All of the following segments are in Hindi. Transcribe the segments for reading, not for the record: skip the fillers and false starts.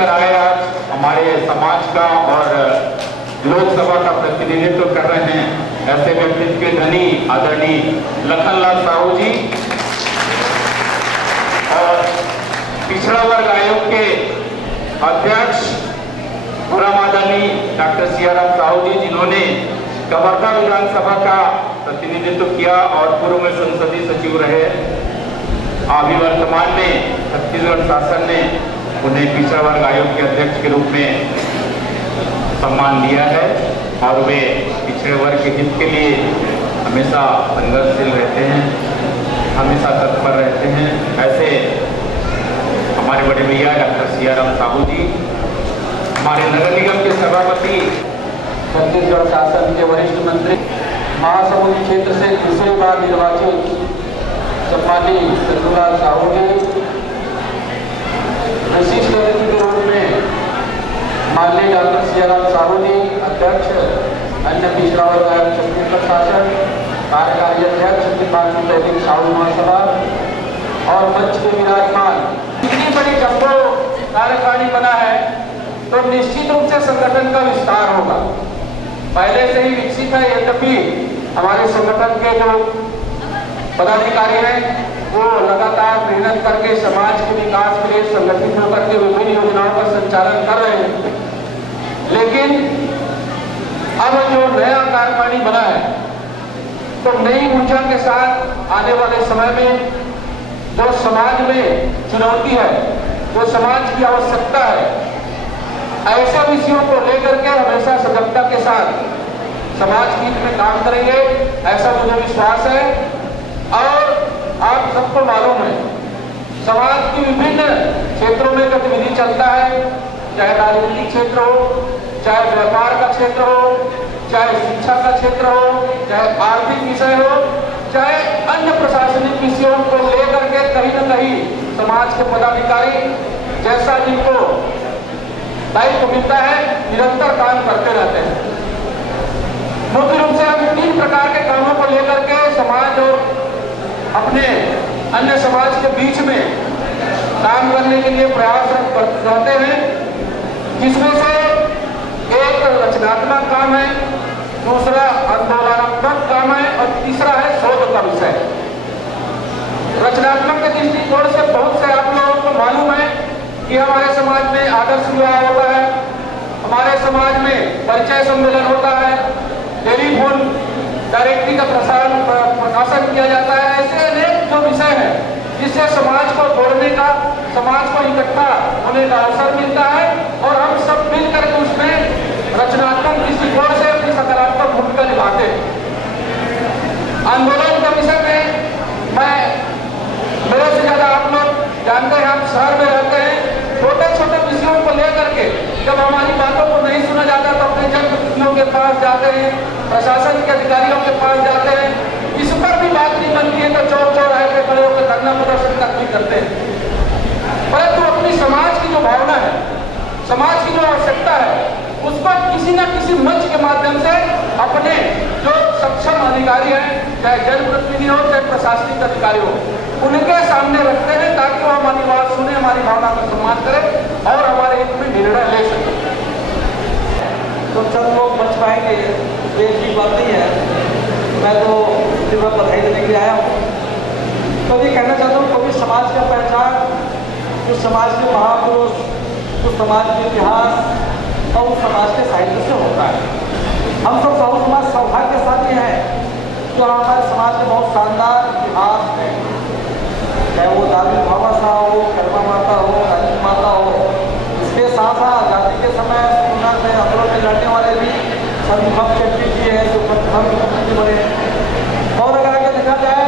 कर आए आज हमारे समाज का और लोकसभा का प्रतिनिधित्व कर रहे हैं ऐसे व्यक्तित्व के धनी आदरणीय लखनलाल साहू जी और पिछड़ा वर्ग आयोग के अध्यक्ष पूर्व आदरणीय डॉक्टर सियाराम साहू जी, जिन्होंने कवर्धा विधानसभा का प्रतिनिधित्व किया और पूर्व में संसदीय सचिव रहे। अभी वर्तमान में छत्तीसगढ़ शासन ने उन्हें पिछड़ा वर्ग आयोग के अध्यक्ष के रूप में सम्मान दिया है और वे पिछड़े वर्ग के हित के लिए हमेशा संघर्षशील रहते हैं, हमेशा तत्पर रहते हैं। ऐसे हमारे बड़े भैया डॉक्टर सियाराम साहू जी, हमारे नगर निगम के सभापति, छत्तीसगढ़ शासन के वरिष्ठ मंत्री, महासमुंद क्षेत्र से दूसरी बार निर्वाचित सम्मानीय लखनलाल साहू जी, विशिष्ट अतिथि के रूप में माननीय डॉक्टर सियाराम साहू जी अध्यक्ष, अन्य पिछड़ा वर्ग आयोग छत्तीसगढ़ शासन कार्यकारी अध्यक्ष श्रीमान तहसील साहू महासभा और मंच के विराजमान, इतनी बड़ी जम्बो कार्यकारिणी बना है तो निश्चित रूप से संगठन का विस्तार होगा। पहले से ही विकसित है, यद्यपि हमारे संगठन के जो पदाधिकारी हैं वो लगातार मेहनत करके समाज के विकास के लिए संगठित होकर के विभिन्न योजनाओं का संचालन कर रहे हैं। लेकिन अब जो नया कार्यकारिणी बना है तो नई ऊर्जा के साथ आने वाले समय में जो समाज में चुनौती है, जो समाज की आवश्यकता है, ऐसे विषयों को लेकर के हमेशा सजगता के साथ समाज के हित में काम करेंगे, ऐसा मुझे विश्वास है। और आप सबको मालूम है समाज के विभिन्न क्षेत्रों में गतिविधि चलता है, चाहे राजनीतिक क्षेत्र हो, चाहे व्यापार का क्षेत्र हो, चाहे शिक्षा का क्षेत्र हो, चाहे आर्थिक विषय हो, चाहे अन्य प्रशासनिक विषयों को लेकर के कहीं न कहीं समाज के पदाधिकारी जैसा जिनको दायित्व मिलता है निरंतर काम करते रहते हैं। मुख्य रूप से हम 3 प्रकार के कामों को लेकर के समाज और अपने अन्य समाज के बीच में काम करने के लिए प्रयासरत रहते हैं, जिसमें से एक रचनात्मक काम है, दूसरा आंदोलनात्मक काम है और तीसरा है शोध का विषय। रचनात्मक के दृष्टिकोण से बहुत से आप लोगों को मालूम है कि हमारे समाज में आदर्श विवाह होता है, हमारे समाज में परिचय सम्मेलन होता है, टेलीफोन डायरेक्टरी का प्रकाशन किया जाता है। ऐसे अनेक जो विषय है जिससे समाज को जोड़ने का, समाज को इकट्ठा होने का अवसर मिलता है और हम सब मिलकर के उसमें रचनात्मक दृष्टिकोण से अपनी सकारात्मक भूमिका निभाते हैं। आंदोलन के विषय में मैं मेरे से ज्यादा आप लोग जानते हैं, हम शहर में रहते हैं, छोटे छोटे विषयों को लेकर के जब हमारी बातों को नहीं सुना जाता तो अपने जनप्रतिनिधियों के पास जाते हैं, प्रशासन के अधिकारियों के पास जाते हैं, इस पर भी बात नहीं बनती है तो चौक चौराहे पे खड़े होकर धरना प्रदर्शन तक भी करते हैं। परंतु अपनी समाज की जो भावना है, समाज की जो आवश्यकता है, उसको किसी न किसी मंच के माध्यम से अपने जो सक्षम अधिकारी हैं, चाहे जनप्रतिनिधि हो चाहे प्रशासनिक अधिकारी हो, उनके सामने रखते हैं ताकि वो हमारी बात सुने, हमारी भावना का सम्मान करें और हमारे हित में निर्णय ले सके। तो सब लोग बच पाएंगे ये अच्छी बात नहीं है। मैं तो सिर्फ बधाई देने के लिए आया हूँ। तो ये कहना चाहता हूँ कभी समाज का पहचान, जो समाज के महापुरुष, जो समाज के इतिहास और उस समाज के साहित्य से होता है। हम सब साहू समाज सौभाग्यशाली हैं जो हमारे समाज के बहुत शानदार इतिहास है, चाहे वो दादी बाबा साहब हो, कर्मा माता हो, राजी माता हो। इसके साथ साथ आज़ादी के समय में आंदोलन में लड़ने वाले भी संत भक्त शेट्टी जी हैं जो प्रधानमंत्री बने। और अगर आगे देखा जाए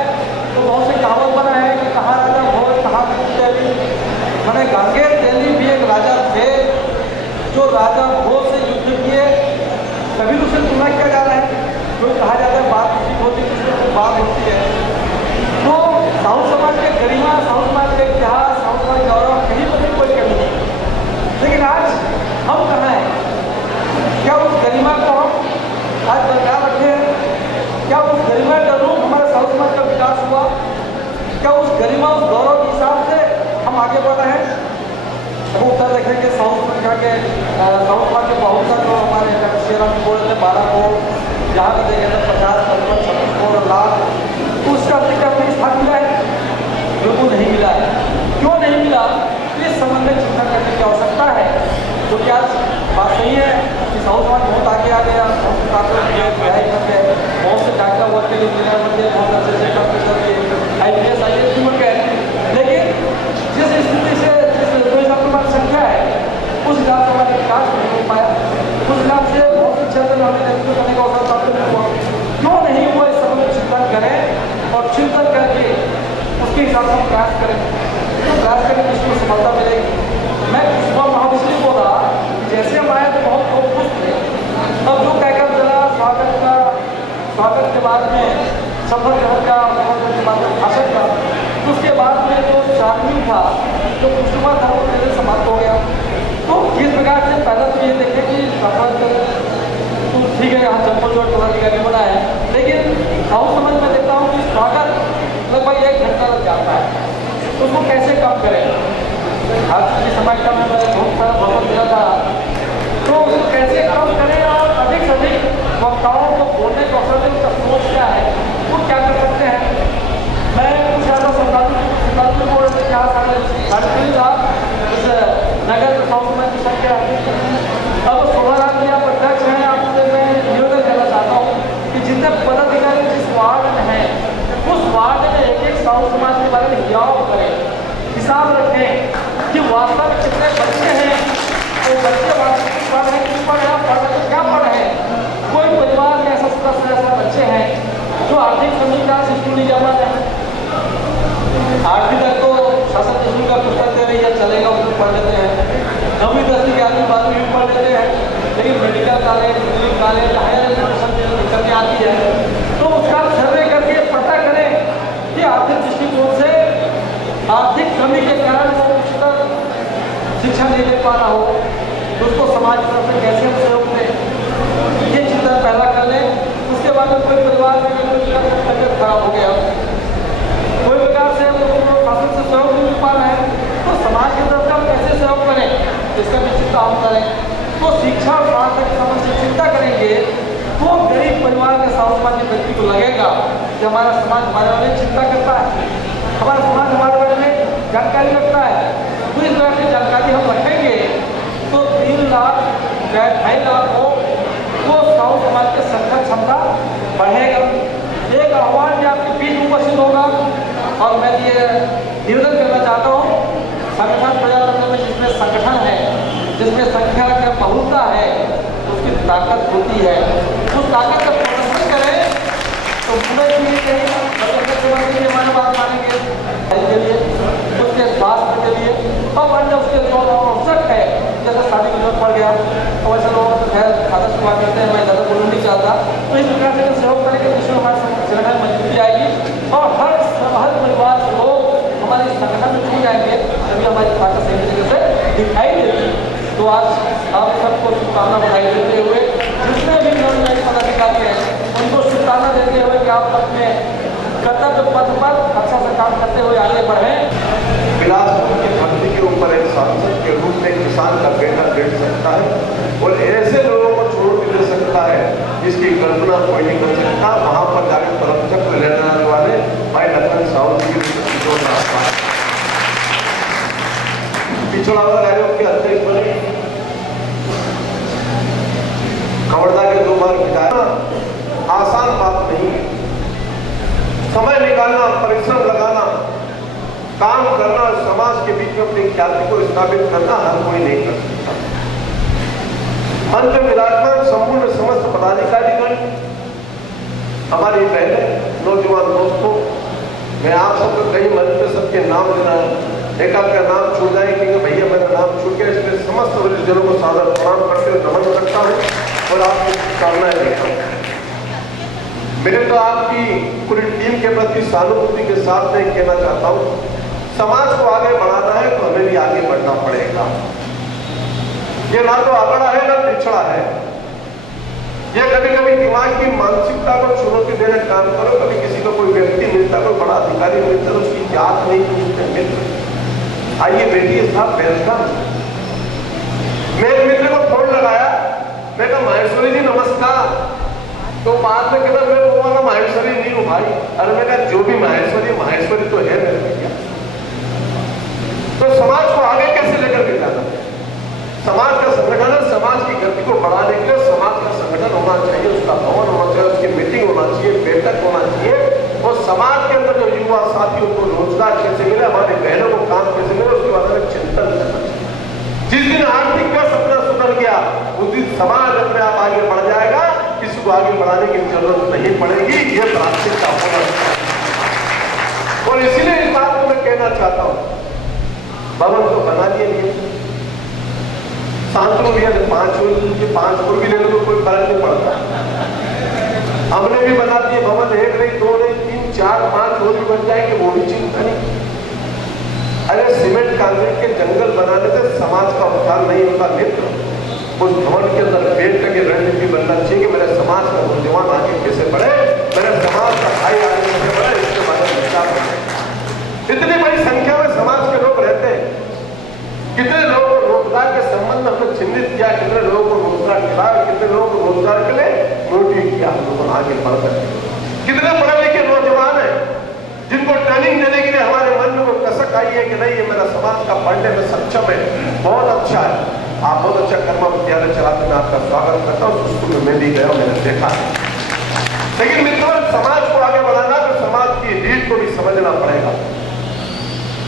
तो बहुत से कहावत बना है कि कहाँ राजा भोज कहाँ दिल्ली, मैंने गांगेर दिल्ली भी एक राजा थे जो राजा भोज से युद्ध किए। कभी तो उससे तुलना किया जा रहा है, जो कहा जाता है बात ठीक होती है, बात होती है। तो साहू समाज के गरिमा, साहू समाज के इतिहास, साहू समाज गौरव कहीं पर भी कोई कमी नहीं। लेकिन आज हम कहाँ हैं? क्या उस गरिमा को हम आज बरकरार रखे हैं? क्या उस गरिमा का रूप हमारे साहू समाज का विकास हुआ? क्या उस गरिमा, उस गौरव के हिसाब से हम आगे बढ़ रहे हैं? अब उत्तर देखें हैं कि साउथ अफ्रीका के बहुत सारे लोग हमारे शेयर बोल रहे 12 करोड़, जहाँ पे देखे थे 50, 55, 56 करोड़ लाख, तो उसका अफ्रीका में स्थान मिला है? बिल्कुल नहीं मिला है। क्यों नहीं मिला? इस संबंध में चिंता करने की आवश्यकता है। तो क्या बात सही है कि साउथ समाज बहुत आगे आ गया, बहुत पढ़ाई कर गए, बहुत से डॉक्टर वर्ग के लिए इंजीनियर बन गए, बहुत अच्छे से डॉक्टर IPS IAS भी बन गए, लेकिन जिस स्थिति से जिस संख्या है उस हिसाब से हमारा विकास नहीं हो पाया, उस हिसाब से बहुत से क्षेत्र में हमें नेतृत्व करने का अवसर प्राप्त नहीं हुआ। क्यों नहीं हुआ? इस समय चिंतन करें और चिंतन करके उसके हिसाब से हम प्रयास करें, तो प्रयास करके इसको सफलता मिलेगी। मैं सुबह महाविष्णु बोल रहा कि जैसे हम आए तो बहुत लोग खुश थे, अब जो कहकर जरा स्वागत के बाद में सफर का सफर के बाद में भाषण का, उसके बाद में जो चार्मिंग था, जो खुशनुमा था, वो मेरे समाप्त हो गया। तो किस प्रकार से पहले तो ये देखें कि सफर तो ठीक है, यहाँ चप्पल जोड़ पदाधिकारी बना है, लेकिन गाँव समझ में देखता हूँ कि स्वागत लगभग 1 घंटा लग जाता है, तो उसको कैसे कम करें? आज की समाज में मैंने बहुत सारा भवन दिया था, तो उसको कैसे कम करें और अधिक से अधिक वक्ताओं को बोलने का अवसर दें, उसका सोच क्या है, वो क्या कर सकते हैं। मैं कुछ ऐसा श्रद्धालु बोल रहे थे कि यहाँ साढ़े लाख इस नगर में की संख्या है। अब 16 लाख के आप अध्यक्ष हैं, आपसे मैं निवेदन करना चाहता हूँ कि जितने पदाधिकारी जिस वार्ड में हैं, उस वार्ड में एक साउथ समाज के बारे में हिसाब करें, हिसाब रखें कि वास्तव में कितने बच्चे हैं, वो बच्चे वास्तविक पढ़ रहे हैं, किस पढ़ रहे हैं, पढ़ रहे क्या पढ़ रहे हैं। कोई परिवार में ऐसा 10 ऐसा बच्चे हैं जो आर्थिक समीक्षा से स्कूल नहीं जा पाते हैं। 8वीं तक तो शासन स्कूल का पुस्तक दे रही है, चलेगा, उसमें पढ़ लेते हैं। 9वीं 10वीं 11वीं 12वीं भी पढ़ लेते हैं, लेकिन medical college, engineering college, higher education दिक्कतें आती है, तो उसका सर्वे करके पता करें कि आर्थिक दृष्टिकोण से आर्थिक कमी के कारण वो उच्चतर शिक्षा नहीं ले पा रहा हो, तो उसको समाज की तरफ से कैसे हम सहयोग दें, ये चिंतन पहला कर लें। उसके बाद में कोई परिवार में तबियत खराब हो गया, कोई प्रकार से शासन से सहयोग नहीं मिल पा रहा है, तो समाज की तरफ से हम कैसे सहयोग करें, इसका भी चिंता हम करें। तो शिक्षा और स्वास्थ्य के संबंध से चिंता करेंगे तो गरीब परिवार के साउथ समाज के व्यक्ति को लगेगा कि हमारा समाज हमारे बारे में चिंता करता है, हमारा समाज हमारे बारे में जानकारी रखता है। तो इस तरह की जानकारी हम रखेंगे तो 3 लाख या 2.5 लाख हो, वो साउथ समाज के संगठन क्षमता बढ़ेगा। एक आह्वान भी आपके बीच उपस्थित होगा और मैं ये निवेदन करना चाहता हूँ, संगठन प्रजातंत्र में जिसमें संगठन है, जिसमें संख्या की बहुलता है, उसकी ताकत होती है। उस ताकत का प्रदर्शन करें तो हमारी बात मानेंगे के लिए, उसके स्वास्थ्य के लिए, और अन्य उसके जो आवश्यक है, जैसे शादी की जरूरत पड़ गया तो वैसे लोग तो खैर आदर्श हुआ करते हैं, मैं ज़्यादा बोलना नहीं चाहता। तो इस प्रकार से सहयोग करेंगे जिसमें हमारे संगठन में मजबूती आएगी और हर परिवार के लोग हमारे संगठन में जुड़ जाएंगे, तभी हमारी ताकत सही तरीके से दिखाई देगी। तो आज आप सबको शुभकामना बधाई देते हुए, जितने भी नवनिर्वाचित पदाधिकारी हैं उनको शुभकामना देते हुए कि आप अपने कर्तव्य पथ पर अच्छा से काम करते हुए आगे बढ़ें। बिलासपुर की धरती के ऊपर एक सांसद के रूप में किसान का बेटा बैठ सकता है और ऐसे लोगों को छोड़ के दे सकता है जिसकी कल्पना कोई नहीं कर सकता। वहां पर जाकर परम चक्र लेने आने वाले भाई लखन साहू जी पिछड़ा वर्ग आयोग के अध्यक्ष बने, कवर्धा के 2 बार विधायक, आसान बात नहीं है। समय निकालना, परिश्रम लगाना, काम करना और समाज के बीच में अपनी ख्याति को स्थापित करना हर कोई नहीं कर सकता। मंच में विराजमान संपूर्ण समस्त पदाधिकारीगण, हमारी बहने, नौजवान दोस्तों, मैं आप सबको कई मंच पे सबके नाम देना, एक आपका नाम छूट जाए क्योंकि भैया मेरा नाम छूट गया, इसलिए समस्त वरिष्ठजनों को सादर प्रणाम करते हुए नमन करता हूँ और आपको शुभकामनाएं देता हूँ। मेरे तो आपकी पूरी टीम के प्रति सहानुभूति के साथ मैं कहना चाहता हूँ, समाज को आगे बढ़ाना है तो हमें भी आगे बढ़ना पड़ेगा। ये ना तो आंकड़ा है ना पिछड़ा है। ये कभी कभी दिमाग की मानसिकता को चुनौती देने का काम करो। कभी किसी को कोई व्यक्ति मिलता, कोई बड़ा अधिकारी मिलता है, उसकी जात नहीं पूछते, मित्र आइए बैठिए साहब, वेलकम। मैं एक मित्र को फोन लगाया, मैं कहा माहेश्वरी जी नमस्कार। तो बाद में कहता मैं वो वाला माहेश्वरी नहीं हूँ भाई। अरे मैं कहा जो भी माहेश्वरी माहेश्वरी तो है मेरे भैया। तो समाज को आगे कैसे लेकर के जाना है? समाज का संगठन, समाज की गति को बढ़ाने के लिए समाज का संगठन होना चाहिए, उसका भवन होना चाहिए, उसकी मीटिंग होना चाहिए, बैठक होना चाहिए, और समाज के अंदर जो युवा साथियों को रोजगार कैसे मिले, हमारे बहनों को काम कैसे मिले, उसके बारे में चिंतन करना चाहिए। जिस दिन आर्थिक व्यवस्था अपना सुधर गया उस दिन समाज अपने आप आगे बढ़ जाएगा, किसी को आगे बढ़ाने की जरूरत नहीं पड़ेगी। ये प्राथमिकता होना चाहिए। और इसीलिए इस बात को मैं कहना चाहता हूं, भवन को बना दिए शांतनु भैया ने 5 और भी ले लो तो कोई फर्क नहीं पड़ता। हमने भी बना दिए भवन, 1 नहीं 2 नहीं 3 4 5 और भी बन जाएंगे, वो भी चिंता नहीं। अरे सीमेंट कांक्रीट के जंगल बनाने से समाज का उत्थान नहीं होता मित्र। उस भवन के अंदर बैठ के रणनीति बनना चाहिए कि मेरे समाज का नौजवान आगे कैसे बढ़े, मेरे समाज का भाई आगे कैसे बढ़े, इसके बारे में विचार करें। इतनी बड़ी संख्या में समाज के लोग रहते हैं, कितने लोगों को रोजगार के संबंध में हमने चिन्हित किया, कितने लोगों को रोजगार दिलाया, कितने लोगों को रोजगार के लिए नोटिस किया, हम लोगों ने आगे बढ़ सकते। कितने पढ़े लिखे नौजवान है जिनको ट्रेनिंग देने के लिए हमारे मन में वो कसक आई है कि नहीं ये मेरा समाज का पढ़ने में सक्षम है, बहुत अच्छा है। आप बहुत अच्छा कर्म विद्यालय चलाते मैं आपका स्वागत करता हूँ। स्कूल में मैं भी गया, मैंने देखा। लेकिन मित्रों, समाज को आगे बढ़ाना तो समाज की रीढ़ को भी समझना पड़ेगा।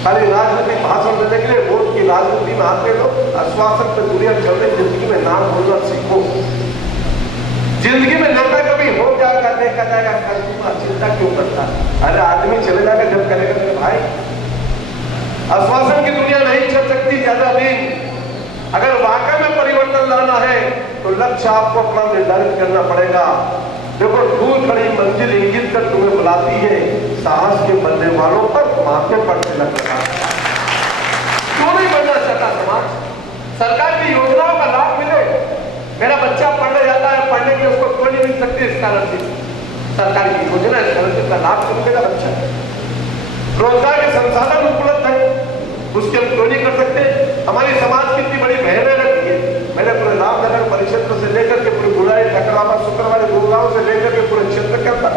खाली राजनीतिक भाषण देने के लिए वोट की राजनीति में आते लोग आश्वासन पे दुनिया चल रही, जिंदगी में नाम बोलना सीखो। जिंदगी में नेता कभी हो जाएगा, देखा जाएगा, चिंता क्यों करता? अरे आदमी चले जाएगा जब करेगा मेरे भाई। आश्वासन की दुनिया नहीं चल सकती ज्यादा दिन। अगर वाकई में परिवर्तन लाना है तो लक्ष्य आपको अपना निर्धारित करना पड़ेगा। देखो, दूर खड़ी मंजिल इंगित कर तुम्हें बुलाती है, साहस के बनने वालों पर माथे पड़ने लगता है। क्यों नहीं बनना चाहता समाज? सरकार की योजनाओं का लाभ मिले। मेरा बच्चा पढ़ने जाता है, पढ़ने के उसको क्यों नहीं मिल सकती स्कॉलरशिप? सरकार की योजना स्कॉलरशिप का लाभ क्यों मिलेगा बच्चा? रोजगार के संसाधन उपलब्ध है, उसके हम क्यों नहीं कर सकते? हमारी समाज की इतनी बड़ी बहनें रहती है, मैंने पूरे रामनगर परिक्षेत्र से लेकर के पूरे बुराई टकरावा शुक्रवार गुड़गांव से लेकर के पूरे क्षेत्र के अंदर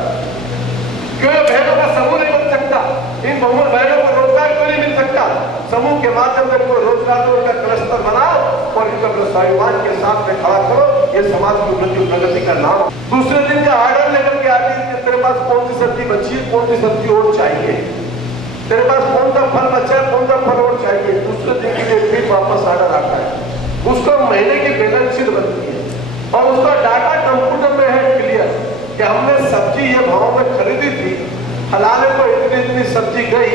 क्यों बहनों का समूह नहीं बन सकता? इन बहुमूल्य बहनों को रोजगार क्यों नहीं मिल सकता? समूह के माध्यम से कोई रोजगार दो, उनका क्लस्टर बनाओ और इनको अपने स्वाभिमान के साथ में खड़ा करो। ये समाज की उन्नति प्रगति का नाम। दूसरे दिन का आर्डर लेकर के आती है, तेरे पास कौन सी सब्जी बची है, कौन सी सब्जी और चाहिए, तेरे पास कौन सा फल बचा है, कौन सा फल और चाहिए। दूसरे दिन के लिए फिर वापस आर्डर आता है, उसको महीने की बैलेंस शीट बनती है और उसका डाटा कंप्यूटर में है क्लियर कि हमने सब्जी ये भाव में खरीदी थी, फलाने को इतनी सब्जी गई,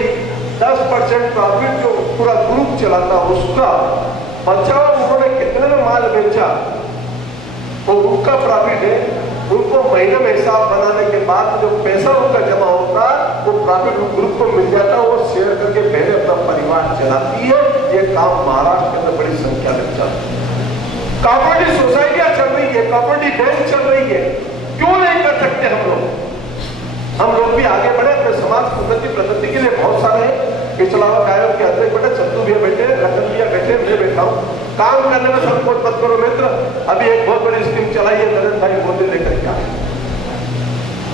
10% प्रॉफिट जो पूरा ग्रुप चलाता उसका बचा, उन्होंने कितने में माल बेचा वो उनका प्रॉफिट है। उनको महीने में हिसाब बनाने के बाद जो पैसा उनका जमा होता वो प्रॉफिट ग्रुप को मिल जाता, वो शेयर करके पहले अपना परिवार चलाती है। ये काम महाराष्ट्र के अंदर बड़ी संख्या में चल रही है। कोऑपरेटिव सोसाइटियां चल रही है, कोऑपरेटिव बैंक चल रही है, क्यों नहीं कर सकते हम लोग? हम लोग भी आगे बढ़े, अपने समाज की उन्नति प्रगति के लिए बहुत सारे हैं। पिछला आयोग के अध्यक्ष बेटे चंदू भैया बैठे, रतन भैया बैठे, मैं बैठा हूँ। काम करने में संकोच मत करो मित्र। अभी एक बहुत बड़ी स्कीम चलाई है नरेंद्र भाई मोदी लेकर के आए।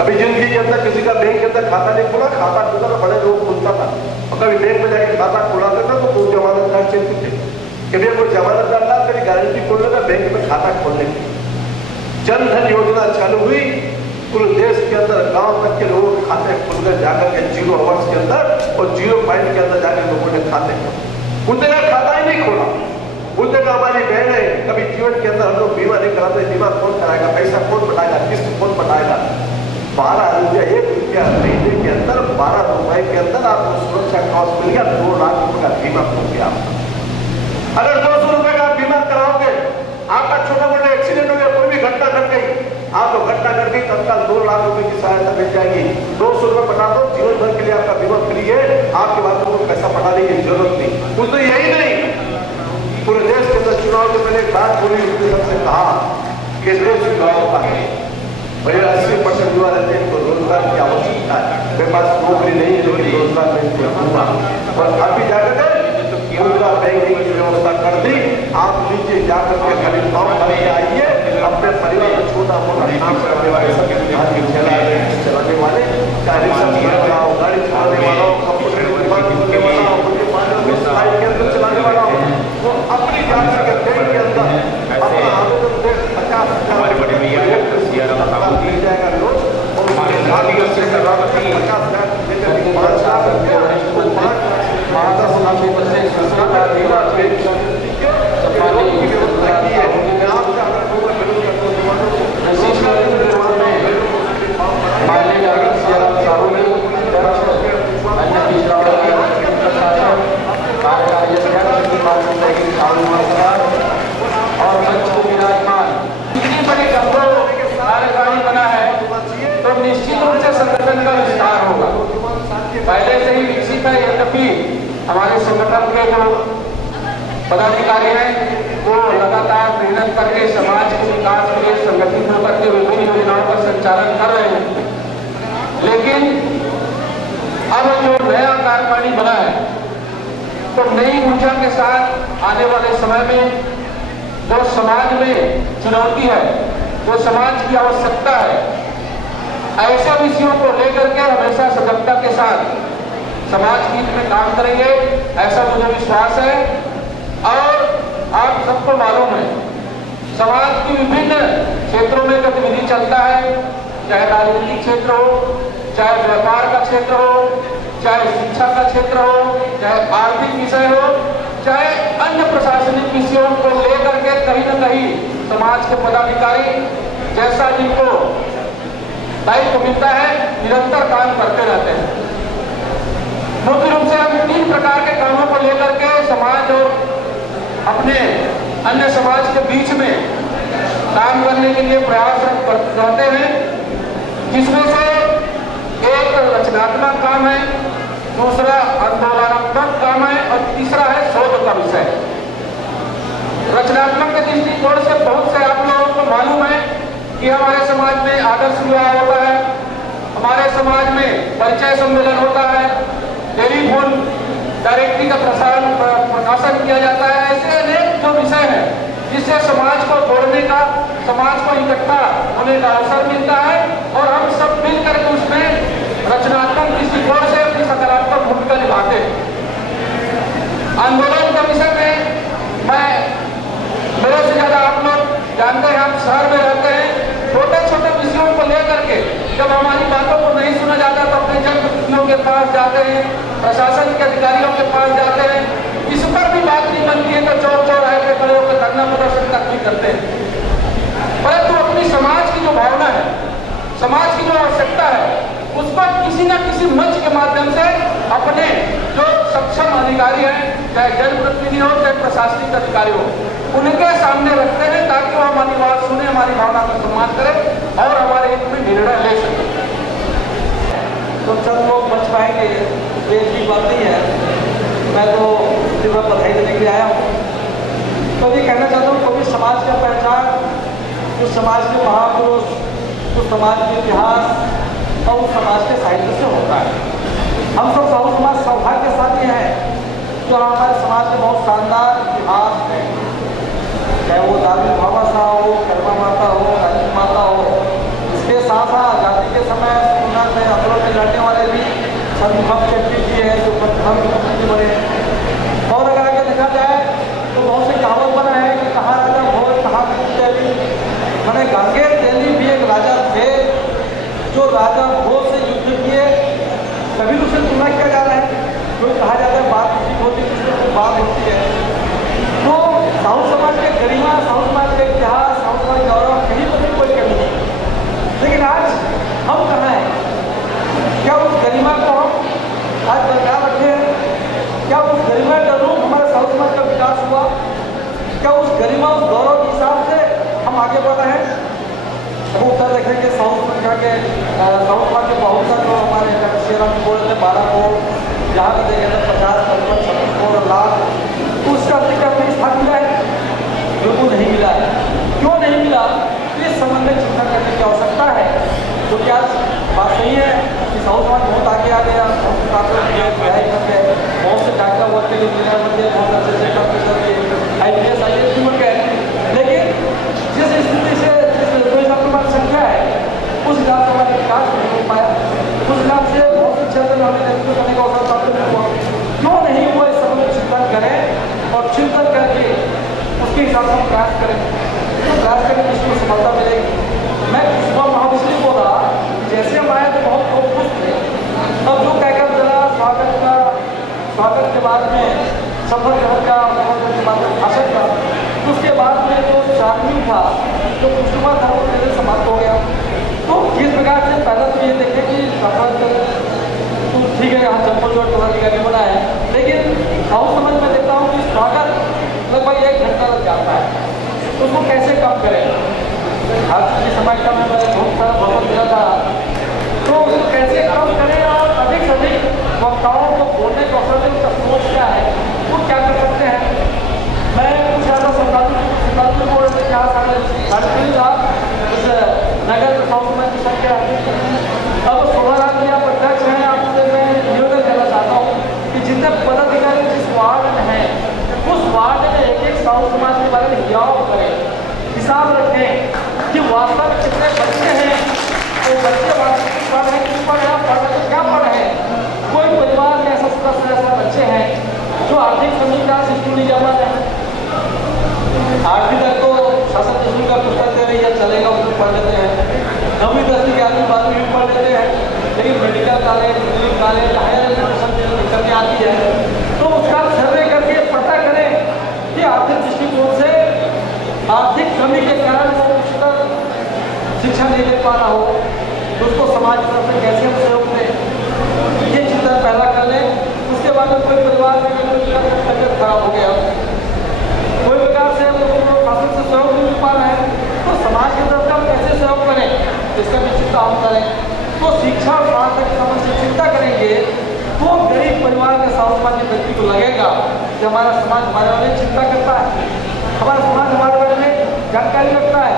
अभी जिंदगी के अंदर किसी का बैंक के अंदर खाता नहीं खुला, खाता खुला तो बड़े लोग खुलता था, और कभी बैंक में जाके खाता खुला देता तो कोई जमानतदार चाहिए थे कि भैया कोई जमानतदार ला तेरी गारंटी खोलने का बैंक में खाता खोलने की। जन धन योजना चालू हुई, पूरे देश के अंदर गांव तक के लोगों के खाते खुल गए जाकर के 0 आवर्स के अंदर, और 0 पॉइंट के अंदर जाकर लोगों ने खाते खोले। उनका खाता ही नहीं खोला। उनका हमारी बहन है, कभी जीवन के अंदर हम लोग बीमा नहीं कराते, बीमा कौन कराएगा, पैसा कौन पटाएगा, किस्त कौन पटाएगा? 12 रुपया 1 रुपया महीने के अंदर 12 रुपए के अंदर आपको सुरक्षा कवच मिल गया, 2 लाख रुपए का बीमा हो गया। अगर 200 रुपए का बीमा कराओगे, आपका छोटा मोटा एक्सीडेंट हो गया, कोई भी घटना घट गई, आपको घटना घट गई, तत्काल 2 लाख रुपए की सहायता मिल जाएगी। 200 रुपए पटा दो, जीवन भर के लिए आपका बीमा फ्री है, आपके बाद को पैसा पटाने की जरूरत नहीं। कुछ तो यही नहीं, पूरे देश के अंदर चुनाव के पहले एक बात बोली, उसने सबसे कहा कि देश चुनाव का है भैया, 80% युवा रहते हैं, इनको रोजगार की आवश्यकता है। मेरे पास नौकरी नहीं है, लेकिन रोजगार में दूंगा। और अभी जाकर मुद्रा बैंकिंग की व्यवस्था कर दी, आप लीजिए जाकर के गरीब काम करके आइए, अपने परिवार को छोटा मोटा काम करने वाले चलाने वाले, चाहे रिक्शा चलाने वाला हो, गाड़ी चलाने वाला हो, कंप्यूटर की दुकान खोलने वाला हो, सफाई केंद्र चलाने वाला हो, वो अपनी जाकर के बैंक के अंदर अपना आवेदन दे 50,000 मिल जाएगा लोन, और उसके साथ ही 50,000 लेकर 5 लाख रुपया, 5 निश्चित रूप से संगठन का विस्तार होगा। पहले से ही विकसित है, यद्यपि हमारे संगठन के जो पदाधिकारी हैं वो लगातार मेहनत करके समाज के विकास के लिए संगठित होकर के विभिन्न योजनाओं का संचालन कर रहे हैं। लेकिन अब जो नया कार्यकारिणी बना है तो नई ऊर्जा के साथ आने वाले समय में जो समाज में चुनौती है, जो समाज की आवश्यकता है, ऐसे विषयों को लेकर के हमेशा सजगता के साथ समाज के हित में काम करेंगे, ऐसा मुझे विश्वास है। और आप सबको मालूम है समाज के विभिन्न क्षेत्रों में गतिविधि चलता है, चाहे राजनीतिक क्षेत्र हो, चाहे व्यापार का क्षेत्र हो, चाहे शिक्षा का क्षेत्र हो, चाहे आर्थिक विषय हो, चाहे अन्य प्रशासनिक विषयों को लेकर के कहीं न कहीं समाज के पदाधिकारी जैसा जिनको दायित्व मिलता है निरंतर काम करते रहते हैं। मुख्य रूप से हम 3 प्रकार के कामों को लेकर के समाज और अपने अन्य समाज के बीच में काम करने के लिए प्रयास करते हैं, जिसमें से एक रचनात्मक काम है, दूसरा आंदोलनात्मक काम है और तीसरा है शोध का विषय। रचनात्मक के दृष्टिकोण से बहुत से आप लोगों को मालूम है कि हमारे समाज में आदर्श विवाह होता है, हमारे समाज में परिचय सम्मेलन होता है, टेलीफोन डायरेक्टरी का प्रकाशन किया जाता है। ऐसे अनेक जो विषय हैं जिससे समाज को जोड़ने का, समाज को इकट्ठा होने का अवसर मिलता है और हम सब मिलकर के उसमें रचनात्मक दृष्टिकोण से अपनी सकारात्मक भूमिका निभाते हैं। आंदोलन के विषय में मैं मेरे से ज्यादा आप लोग जानते हैं, हम शहर में रहते हैं, छोटे छोटे विषयों को लेकर के जब हमारी बातों को नहीं सुना जाता तो अपने जनप्रतिनिधियों के पास जाते हैं, प्रशासन के अधिकारियों के पास जाते हैं, इस पर भी बात नहीं बनती है तो चौक चौराहे पे खड़े होकर धरना प्रदर्शन तक भी करते हैं। परंतु अपनी समाज की जो भावना है, समाज की जो आवश्यकता है, उस पर किसी न किसी मंच के माध्यम से अपने जो सक्षम अधिकारी हैं, चाहे जनप्रतिनिधि हो चाहे प्रशासनिक अधिकारी हो, उनके सामने रखते हैं ताकि वो हमारी बात सुने, हमारी भावना का सम्मान करें और हमारे हित में निर्णय ले सकें। तो सब लोग बच पाएंगे ये की बात नहीं है। मैं तो सिर्फ बधाई देने के लिए आया हूँ। तो ये कहना चाहता हूँ कभी समाज का पहचान जो समाज के महापुरुष, जो समाज के इतिहास और उस समाज के साहित्य से होता है। हम सब साहू समाज सौभाग्यशाली हैं जो हमारे समाज के बहुत शानदार इतिहास है, चाहे वो दादी भामाशाह हो, कर्मा माता हो, रानी माता हो। इसके साथ साथ आज़ादी के समय में आंदोलन में लड़ने वाले भी संभव चक्री जी है जो मुख्यमंत्री बने। और अगर आगे देखा जाए तो बहुत से कहावत बना है कि कहाँ राजा भोज कहाँ दिल्ली। मैंने गांगेर दिल्ली भी एक राजा थे जो राजा भोज से युद्ध किए, कभी उसे तुलना किया जा रहा है, जो कहा जाता है बात होती है, बात होती है। तो साहू समाज के गरिमा, साहू समाज के इतिहास, साहू समाज गौरव कहीं पर भी कोई कमी नहीं। लेकिन आज हम कहाँ हैं? क्या उस गरिमा को हम आज बरकरार रखे हैं? क्या उस गरिमा के अनुरूप हमारे साहू समाज का विकास हुआ? क्या उस गरिमा, उस गौरव के हिसाब से हम आगे बढ़ रहे हैं? अब उत्तर देखेंगे साहू संख्या के साहू समाज के बहुत सारे लोग हमारे शेरम बोल रहे 12 करोड़, जहाँ भी देखें 50, 55, 56 करोड़ लाख। तो उसका क्या कोई स्थान मिला है? बिल्कुल नहीं मिला है। क्यों नहीं मिला? इस संबंध में चिंता करने की आवश्यकता है। तो क्या बात सही है कि साहू समाज बहुत आगे आ गया, बहुत पढ़ाई कर गए, बहुत से डॉक्टर बन गए, इंजीनियर बन गए, बहुत अच्छे से IPS IAS भी बन गए। किया के बाद में भाषण का, उसके बाद में जो चार्मिंग था जो कुशुमा था वो पहले समाप्त हो गया। तो किस प्रकार से पहले तो ये देखें कि तो ठीक है यहाँ चप्पल जो पदाधिकारी बना है, लेकिन हाउस समझ में देखता हूँ कि स्वागत लगभग 1 घंटा लग जाता है, तो उसको कैसे कम करें। हर चीज समझता में मैंने बहुत सारा भवन दिया था, तो उसको कैसे कम करें और अधिक से अधिक वक्ताओं को बोलने का अवसर दें, उसका सोच क्या है, वो क्या कर सकते हैं। मैं कुछ ऐसा श्रद्धालु बोर्ड से यहाँ साढ़े था उस नगर हाउस में की संख्या अब 16,000 की आप अध्यक्ष हैं। आपसे मैं निवेदन करना चाहता हूँ कि जितने पदाधिकारी जिस वार्ड में हैं उस वार्ड में एक साहू समाज के बारे में हिसाब करें, हिसाब रखें कि वास्तव में कितने बच्चे हैं, तो बच्चे वास्तविक पढ़ रहे क्यों पढ़ रहे हैं, पढ़ रहे क्या पढ़ रहे हैं। कोई परिवार में ऐसा 17 बच्चे हैं जो आर्थिक समीक्षा से स्कूल नहीं जा पा रहे हैं। 8वीं तक तो शासन स्कूल का पुस्तक दे रही है, चलेगा उसमें पढ़ लेते हैं। 9वीं 10वीं 11वीं 12वीं भी पढ़ लेते हैं, लेकिन medical college, engineering college, higher education में दिक्कतें आती है। तो उसका सर्वे करके पता करें कि आर्थिक दृष्टिकोण से आर्थिक कमी के कारण वो उच्चतर शिक्षा नहीं ले पा रहा हो, तो उसको समाज की तरफ से कैसे सहयोग दें, ये चिंतन पहला कर लें। उसके बाद में कोई परिवार में तबियत खराब हो गया, कोई प्रकार से शासन से सहयोग नहीं मिल पा रहा है, तो समाज की तरफ से हम कैसे सहयोग करें, इसका भी चिंता हम करें। तो शिक्षा और स्वास्थ्य की समस्या चिंता करेंगे तो गरीब परिवार के समाज के व्यक्ति को लगेगा कि हमारा समाज हमारे बारे में चिंता करता है, हमारा समाज हमारे बारे में जानकारी रखता है।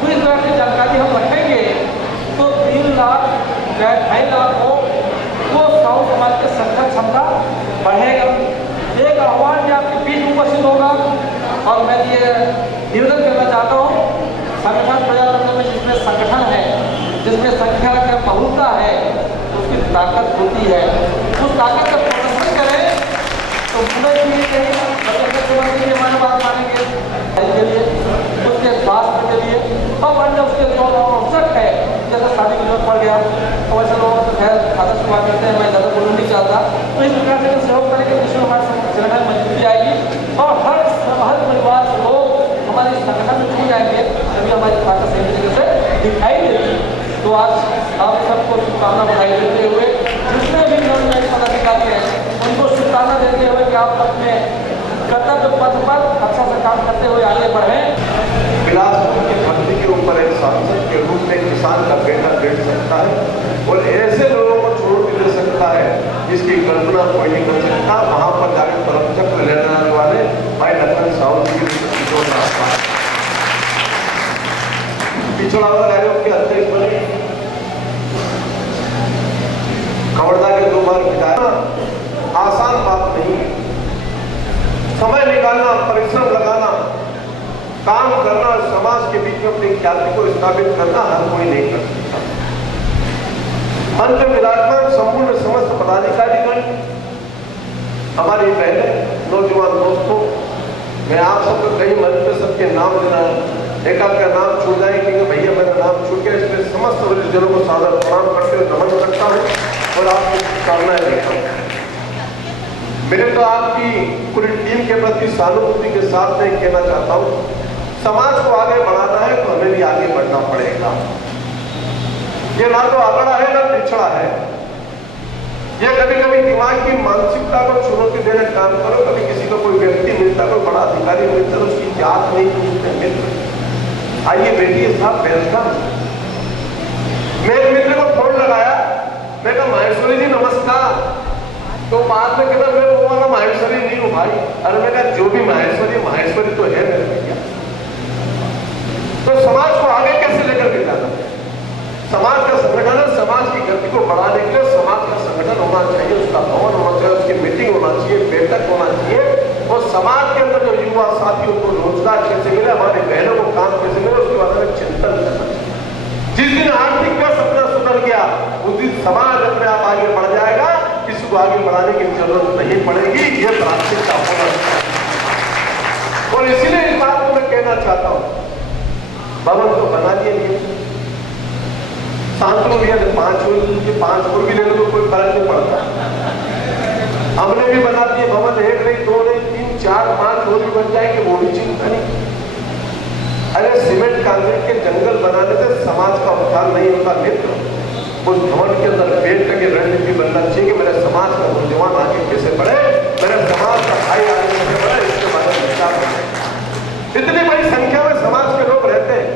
तो इस तरह की जानकारी हम रखेंगे तो 3 लाख 2.5 लाख हो वो साहू समाज के संगठन क्षमता बढ़ेगा। एक आह्वान भी आपके बीच उपस्थित होगा और मैं ये निवेदन करना चाहता हूँ, संगठन प्रजातंत्र में जिसमें संगठन है, जिसमें संख्या की बहुलता है, उसकी ताकत होती है। उस ताकत का प्रदर्शन करें तो मुझे भी कहीं हमारी बात मानेंगे के लिए, उसके स्वास्थ्य के लिए और अन्य उसके जो आवश्यक है, जैसे शादी की जरूरत पड़ गया तो वैसे लोग तो खैर आदर्श हुआ करते हैं, मैं ज़्यादा बोलना नहीं चाहता। तो इस प्रकार से सहयोग करेंगे जिसमें हमारे संगठन मजबूती आएगी और हर परिवार के लोग हमारे संगठन में जुड़ जाएंगे, तभी हमारी ताकत सही तरीके से दिखाई देगी। तो आज आप सबको शुभकामना बधाई देते हुए, जितने भी नए पदाधिकारी हैं उनको शुभकामना देते हुए कि आप अपने कर्तव्य पथ पर अच्छा से काम करते हुए आगे बढ़ें। बिलासपुर की धरती के ऊपर एक सांसद के रूप में किसान का बेटा बैठ सकता है और ऐसे लोगों को छोड़ के दे सकता है जिसकी कल्पना कोई नहीं कर सकता। वहां पर जाकर परम चक्र लेने आने वाले भाई लखन साहू जी पिछड़ा वर्ग आयोग के अध्यक्ष बने, खबरदा के 2 बार विधायक, आसान बात नहीं। समय निकालना, परिश्रम लगाना, काम करना और समाज के बीच में अपनी ख्याति को स्थापित करना हर कोई नहीं कर सकता। मंच में विराजमान संपूर्ण समस्त पदाधिकारीगण, हमारी बहनें, नौजवान दोस्तों, मैं आप सबको कई मंच पे सबके नाम देना, एक का नाम छूट जाए क्योंकि भैया मेरा नाम छूट गया, इसलिए समस्त वरिष्ठजनों को सादर प्रणाम करते हुए नमन करता हूँ और आपको शुभकामनाएं देता हूँ। मेरे तो आपकी पूरी टीम के प्रति सहानुभूति के साथ मैं कहना चाहता हूँ, समाज को आगे बढ़ाना है तो हमें भी आगे बढ़ना पड़ेगा। ये ना तो आंकड़ा है ना पिछड़ा है। ये कभी कभी दिमाग की मानसिकता को चुनौती देने का काम करो। कभी किसी को कोई व्यक्ति मिलता, कोई बड़ा अधिकारी मिलता तो उसकी जात नहीं पूछते, मित्र आइए बैठिए साहब, वेलकम। मैं एक मित्र को फोन लगाया, मैं कहा माहेश्वरी जी नमस्कार, तो बाद में कहता मैं वो वाला माहेश्वरी नहीं हूँ भाई। अरे मैं कहा जो भी माहेश्वरी तो है मेरे भैया। तो समाज को आगे कैसे लेकर के जाना, समाज का संगठन है, समाज की गति को बढ़ाने के लिए समाज का संगठन होना चाहिए, उसका भवन होना चाहिए, उसकी मीटिंग होना चाहिए, बैठक होना चाहिए और समाज के अंदर जो युवा साथियों को रोजगार कैसे मिले, हमारे बहनों को काम कैसे मिले, उसके बारे में चिंतन करना चाहिए। जिस दिन आर्थिक का सपना सुधर गया उस दिन समाज अपने आप आगे बढ़ जाएगा, किसी को आगे बढ़ाने की जरूरत नहीं पड़ेगी। ये प्राथमिकता होना चाहिए और इसीलिए इस बात को मैं कहना चाहता हूं, भवन तो बना दिए, शांतनु भैया ने 5 और भी लेने को कोई फर्क नहीं पड़ता। हमने भी बना दिए भवन, 1 नहीं 2 नहीं 3 4 माह चोरी बन जाएगी वो भी चिंता नहीं। अरे सीमेंट कांक्रीट के जंगल बनाने से समाज का उत्थान नहीं होता मित्र। उस भवन के अंदर पेट की रणनीति बनना चाहिए कि मेरे समाज का नौजवान आगे कैसे बढ़े, मेरे समाज का भाई आगे कैसे बढ़े, इसके बारे में विचार करें। इतनी बड़ी संख्या में समाज के लोग रहते हैं,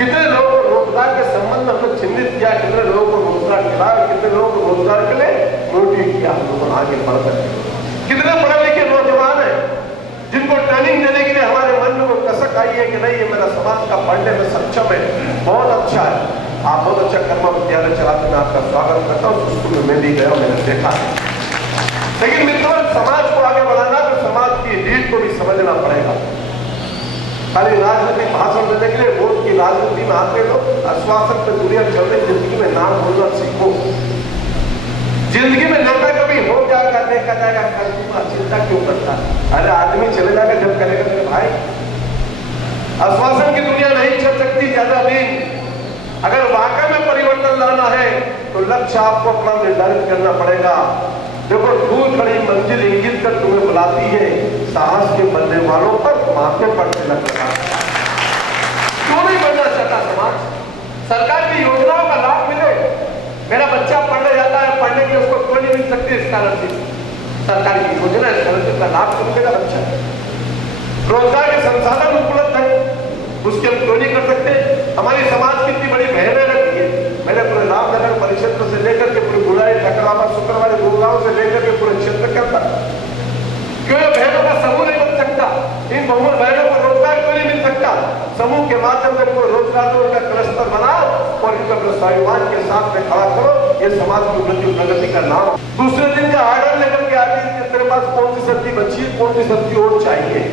कितने लोगों को रोजगार के संबंध में हमने चिन्हित किया, कितने लोगों को रोजगार दिलाया, कितने लोगों को रोजगार के लिए नोटिस किया, हम लोग आगे बढ़ सकते। कितने पढ़े लिखे नौजवान है जिनको ट्रेनिंग देने के लिए हमारे मन में वो कसक आई है कि नहीं ये मेरा समाज का पढ़ने में सक्षम है, बहुत अच्छा है। आप बहुत अच्छा कर्मा विद्यालय चलाते मैं आपका स्वागत करता हूँ, स्कूल में मैं भी गया, मैंने देखा। लेकिन मित्रों, समाज को आगे बढ़ाना तो समाज की रीत को भी समझना पड़ेगा। खाली राजनीतिक भाषण देने के लिए वोट की राजनीति में आते लोग आश्वासन पे दुनिया चल रही, जिंदगी में नाम बोलना सीखो। जिंदगी में नेता कभी हो क्या करने का जाएगा, कर दूंगा, चिंता क्यों करता? अरे आदमी चले जाएगा जब करेगा मेरे भाई। आश्वासन की दुनिया नहीं चल सकती ज्यादा दिन। अगर वाकई में परिवर्तन लाना है तो लक्ष्य आपको अपना निर्धारित करना पड़ेगा। देखो, दूर खड़ी मंजिल इंगित कर तुम्हें बुलाती है, साहस के बनने वालों पर माथे पर तिलक लगा। क्यों नहीं बनना चाहता समाज? सरकार की योजनाओं का लाभ मिले। मेरा बच्चा पढ़ने जाता है, पढ़ने की उसको क्यों नहीं मिल सकती स्कॉलरशिप? सरकार की योजना स्कॉलरशिप का लाभ तो मिलेगा बच्चा। रोजगार के संसाधन उपलब्ध है, उसके हम क्यों नहीं कर सकते? हमारी समाज की इतनी बड़ी बहनें रहती है, मैंने पूरे रामनगर परिक्षेत्र से लेकर के पूरी बुराई ठकरावा शुक्रवार गुरुगांव से लेकर के पूरे क्षेत्र के अंदर क्यों बहनों का समूह नहीं बन सकता? इन बहुमत बहनों को रोजगार क्यों नहीं मिल सकता? समूह के माध्यम से इनको रोजगार दो, उनका क्लस्टर बनाओ और इनको अपने स्वाभिमान के साथ में खड़ा करो। ये समाज की उन्नति प्रगति का नाम। दूसरे दिन का आर्डर लेकर के आती है, तेरे पास कौन सी सब्जी बची है, कौन सी सब्जी और चाहिए,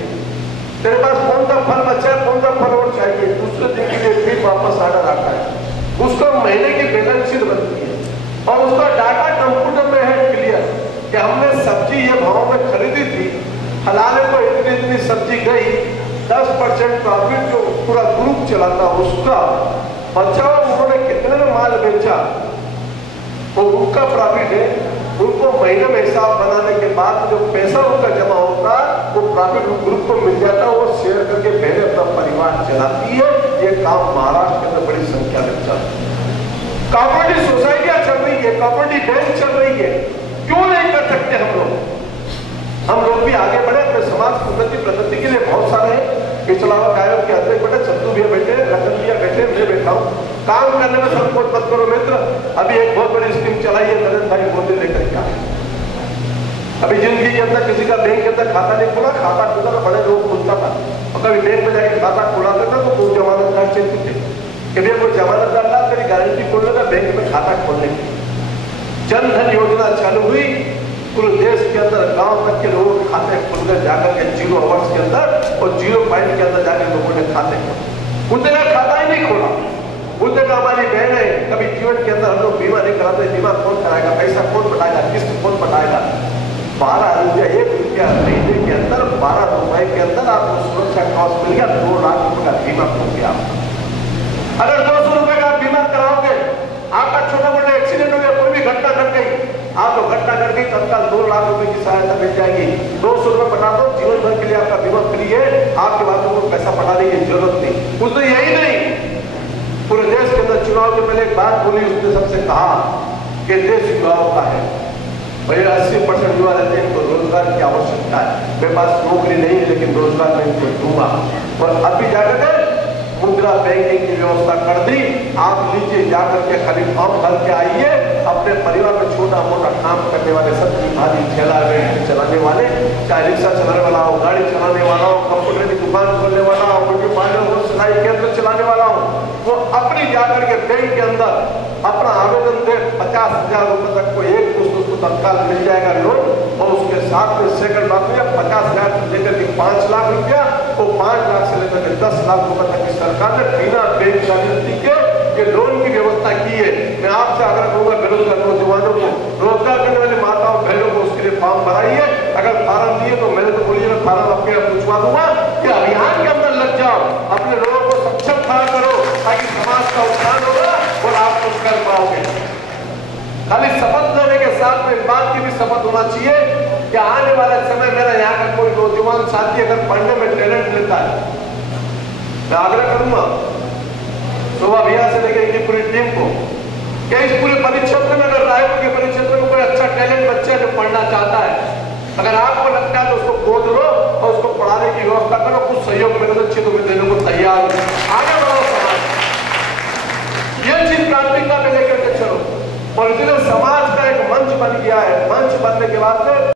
तेरे पास कौन सा फल बचा है, कौन सा फल और चाहिए। दूसरे दिन के लिए फिर वापस आर्डर आता है, उसको महीने की बैलेंस शीट बनती है और उसका डाटा कंप्यूटर में है क्लियर कि हमने सब्जी ये भाव में खरीदी थी, हलाले को इतनी इतनी सब्जी गई, 10% प्रॉफिट जो पूरा ग्रुप चलाता उसका बचा, उन्होंने कितने में माल बेचा वो उनका प्रॉफिट है। उनको महीने में हिसाब बनाने के बाद जो पैसा उनका जमा होता वो प्रॉफिट ग्रुप को मिल जाता, वो शेयर करके पहले अपना परिवार चलाती है। ये काम महाराष्ट्र के अंदर बड़ी संख्या में चल रही है। कॉपरेटिव सोसाइटियां चल रही है, कॉपरेटिव बैंक चल रही है, क्यों नहीं कर सकते हम लोग भी आगे बढ़े अपने समाज की उन्नति प्रगति के लिए। बहुत सारे हैं, पिछड़ा आयोग के अध्यक्ष बैठे, चंदू भैया बैठे, रतन भैया बैठे, मैं बैठा हूँ। काम करने में संकोच मत करो मित्र। अभी एक बहुत बड़ी स्कीम चलाई है नरेंद्र भाई मोदी लेकर के आए। अभी जिंदगी के अंदर किसी का बैंक के अंदर खाता नहीं खुला, खाता खुला तो बड़े लोग खुलता था और कभी बैंक में जाके खाता खुलाते था तो वो जमानतदार चाहिए थे कि भैया कोई जमानतदार ला तेरी गारंटी खोलने का बैंक में खाता खोलने की। जन धन योजना चालू हुई, पूरे देश के अंदर गांव तक के लोगों के खाते खुलकर जाकर के 0 आवर्स के अंदर और 0 पॉइंट के अंदर जाकर लोगों ने खाते खोले। उतना खाता ही नहीं खोला। उतना हमारी बहन है, कभी जीवन के अंदर हम लोग बीमा नहीं कराते, बीमा कौन कराएगा, पैसा कौन बढ़ाएगा, किस्त कौन बढ़ाएगा। 12 रुपया 1 रुपया महीने के अंदर 12 रुपए के अंदर आपको सुरक्षा कवच मिल गया, 2 लाख रुपए का बीमा हो गया। अगर 200 रुपए का बीमा कराओगे, आपका छोटा मोटा एक्सीडेंट हो गया, कोई भी घटना घट गई, आपको घटना घट गई, तत्काल 2 लाख रुपए की सहायता मिल जाएगी। 200 रुपए बता दो, जीवन भर के लिए आपका बीमा फ्री है, आपके बाद को पैसा बढ़ाने की जरूरत नहीं। उसने यही नहीं, पूरे देश के अंदर चुनाव के पहले एक बात बोली, उसने सबसे कहा कि देश युवाओं का है। भैया 80% युवा रहते हैं, इनको रोजगार की आवश्यकता है। मेरे पास नौकरी नहीं है लेकिन रोजगार मैं इनको दूंगा। और अभी जाकर मुद्रा बैंकिंग की व्यवस्था कर दी। आप लीजिए, जाकर के खाली फॉर्म भर के आइए। अपने परिवार में छोटा मोटा काम करने वाले, सब्जी भाजी ठेला चलाने वाले, चाहे रिक्शा चलाने वाला हो, गाड़ी चलाने वाला हो, कंप्यूटर की दुकान खोलने वाला हो, ब्यूटी पार्लर हो, सिलाई केंद्र चलाने वाला हो, वो अपनी जाकर के बैंक के अंदर अपना आवेदन दे। 50,000 रुपए तक को एक पुस्तक को तत्काल मिल जाएगा लोन और उसके साथ में सेकंड बात में 50,000 से लेकर के 5 लाख रुपया, वो 5 लाख से लेकर के 10 लाख रुपए तक की सरकार ने बिना बैंक गारंटी के ये लोन की व्यवस्था की है। मैं आपसे आग्रह करूंगा बेरोजगार नौजवानों को, रोजगार करने वाली माताओं बहनों को उसके लिए फॉर्म भराइए। अगर फार्म दिए तो मैंने तो बोलिए मैं फार्म आपके पूछवा दूंगा कि अभियान के अंदर लग जाओ, अपने लोगों को सक्षम खड़ा करो ताकि समाज का उत्थान होगा और आप कुछ कर पाओगे। खाली शपथ लेने के साथ में इस बात की भी शपथ होना चाहिए कि आने वाला समय मेरा यहाँ का कोई नौजवान साथी अगर पढ़ने में टैलेंट लेता है, मैं आग्रह करूंगा शोभा भैया से लेकर इनकी पूरी टीम को कि इस पूरे परिक्षेत्र में, अगर रायपुर के परिक्षेत्र में कोई अच्छा टैलेंट बच्चा जो पढ़ना चाहता है, अगर आपको लगता है तो उसको गोद लो और उसको पढ़ाने की व्यवस्था करो, कुछ सहयोग मिले तो चीजों में देने को तैयार हो, आगे बढ़ाओ समाज। ये चीज प्राथमिकता में लेकर के चलो और इसलिए समाज का एक मंच बन गया है। मंच बनने के बाद में